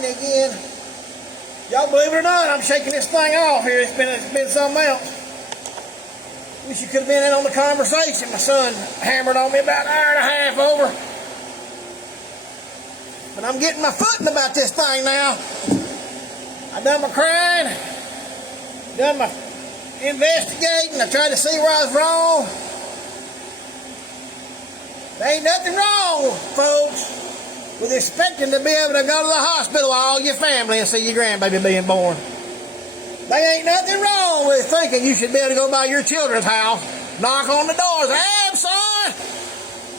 Rodney again. Y'all believe it or not, I'm shaking this thing off here. It's been something else. Wish you could have been in on the conversation. My son hammered on me about an hour and a half over. But I'm getting my footing about this thing now. I done my crying, done my investigating. I tried to see where I was wrong. There ain't nothing wrong, folks, with expecting to be able to go to the hospital with all your family and see your grandbaby being born. There ain't nothing wrong with thinking you should be able to go by your children's house, knock on the doors, hey, son,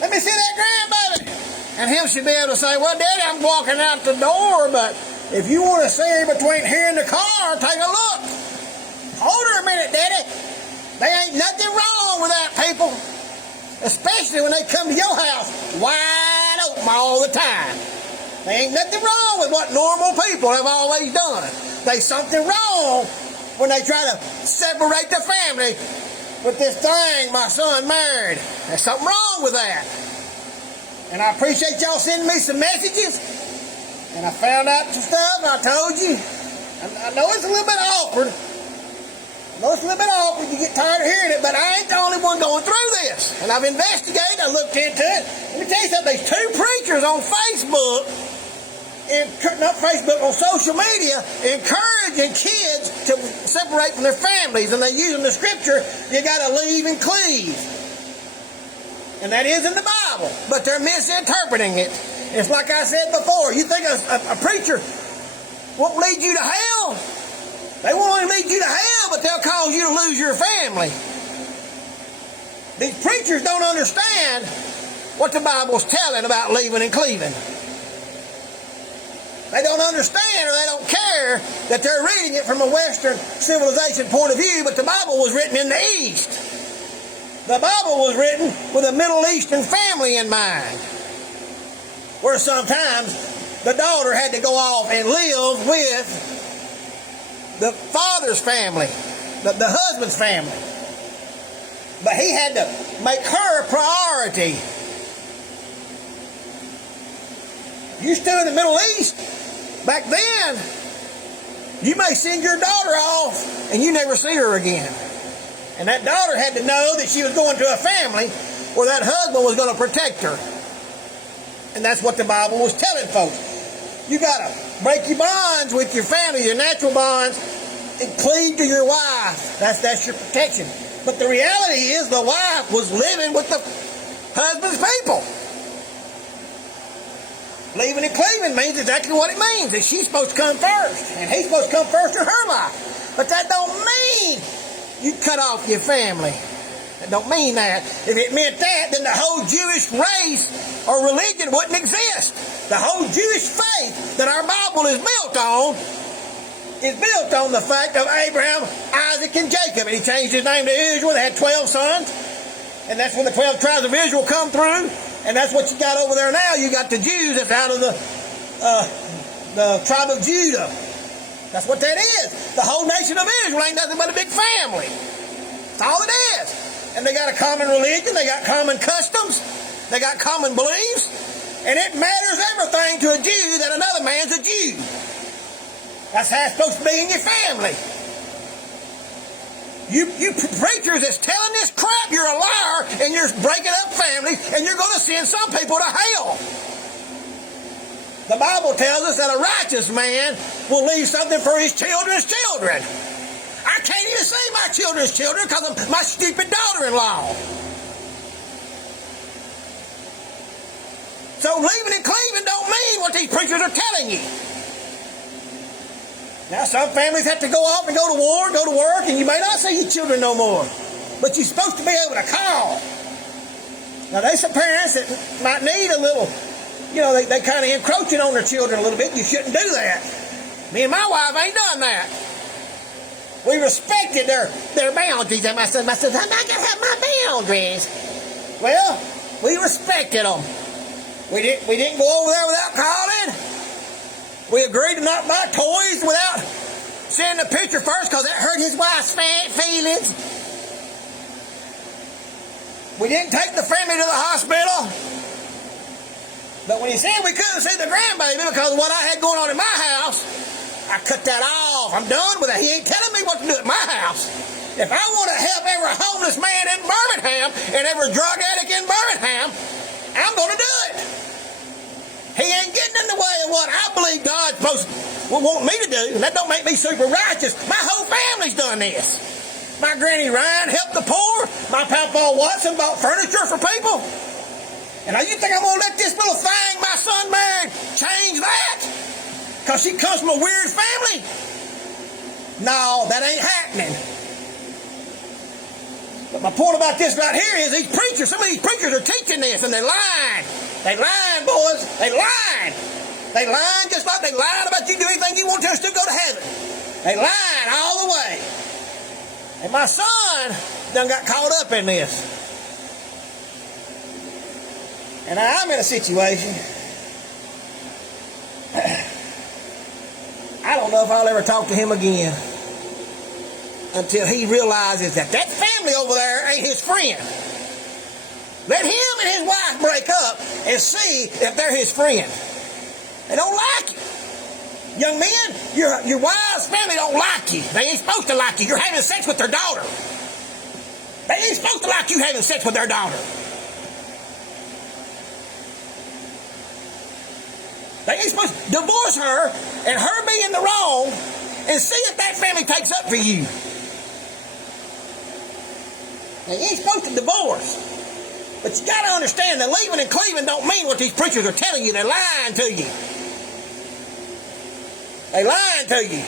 let me see that grandbaby. And him should be able to say, well, Daddy, I'm walking out the door, but if you want to see her between here and the car, take a look. Hold her a minute, Daddy. There ain't nothing wrong with that, people. Especially when they come to your house wide open all the time. There ain't nothing wrong with what normal people have always done. There's something wrong when they try to separate the family with this thing my son married. There's something wrong with that. And I appreciate y'all sending me some messages. And I found out some stuff, and I told you. I know it's a little bit awkward. You get tired of hearing it, but I ain't the only one going through this. And I've investigated, I looked into it. Let me tell you something, there's two preachers on Facebook, on social media, encouraging kids to separate from their families. And they use in the scripture, you got to leave and cleave. And that is in the Bible, but they're misinterpreting it. It's like I said before, you think a preacher won't lead you to hell? They won't only lead you to hell, but they'll cause you to lose your family. These preachers don't understand what the Bible's telling about leaving and cleaving. They don't understand, or they don't care that they're reading it from a Western civilization point of view, but the Bible was written in the East. The Bible was written with a Middle Eastern family in mind, where sometimes the daughter had to go off and live with the father's family, the husband's family. But he had to make her a priority. You still in the Middle East, back then, you may send your daughter off and you never see her again. And that daughter had to know that she was going to a family where that husband was going to protect her. And that's what the Bible was telling folks. You got to break your bonds with your family, your natural bonds, and cleave to your wife. That's your protection. But the reality is the wife was living with the husband's people. Leaving and cleaving means exactly what it means. That she's supposed to come first. And he's supposed to come first in her life. But that don't mean you cut off your family. That don't mean that. If it meant that, then the whole Jewish race or religion wouldn't exist. The whole Jewish faith that our Bible is built on the fact of Abraham, Isaac, and Jacob. And he changed his name to Israel. They had 12 sons. And that's when the 12 tribes of Israel come through. And that's what you got over there now. You got the Jews that's out of the tribe of Judah. That's what that is. The whole nation of Israel ain't nothing but a big family. That's all it is. And they got a common religion. They got common customs. They got common beliefs. And it matters everything to a Jew that another man's a Jew. That's how it's supposed to be in your family. You preachers that's telling this crap, you're a liar, and you're breaking up families, and you're going to send some people to hell. The Bible tells us that a righteous man will leave something for his children's children. I can't even see my children's children because of my stupid daughter-in-law. So leaving and cleaving don't mean what these preachers are telling you. Now, some families have to go off and go to war, go to work, and you may not see your children no more. But you're supposed to be able to call. Now, there's some parents that might need a little, they kind of encroaching on their children a little bit. You shouldn't do that. Me and my wife ain't done that. We respected their boundaries. And I said, I'm not going to have my boundaries. Well, we respected them. We didn't go over there without calling. We agreed to not buy toys without seeing the picture first because that hurt his wife's feelings. We didn't take the family to the hospital But when he said we couldn't see the grandbaby because of what I had going on in my house, I cut that off. I'm done with it. He ain't telling me what to do at my house. If I want to help every homeless man in Birmingham and every drug addict in Birmingham, I'm going to do it. He ain't getting in the way of what I believe God will want me to do. And that don't make me super righteous. My whole family's done this. My Granny Ryan helped the poor. My Papa Watson bought furniture for people. And now you think I'm going to let this little thing my son married change that? Because she comes from a weird family? No, that ain't happening. But my point about this right here is these preachers, some of these preachers are teaching this and they're lying. They lying, boys. They lying. They lying just like they lied about you do anything you want to still go to heaven. They lying all the way. And my son done got caught up in this. And I'm in a situation. I don't know if I'll ever talk to him again until he realizes that that family over there ain't his friend. Let him and his wife break up and see if they're his friend. They don't like you. Young men, your wife's family don't like you. They ain't supposed to like you. You're having sex with their daughter. They ain't supposed to like you having sex with their daughter. They ain't supposed to divorce her and her be in the wrong and see if that family takes up for you. Now, you ain't supposed to divorce. But you got to understand that leaving and cleaving don't mean what these preachers are telling you. They're lying to you. They lying to you.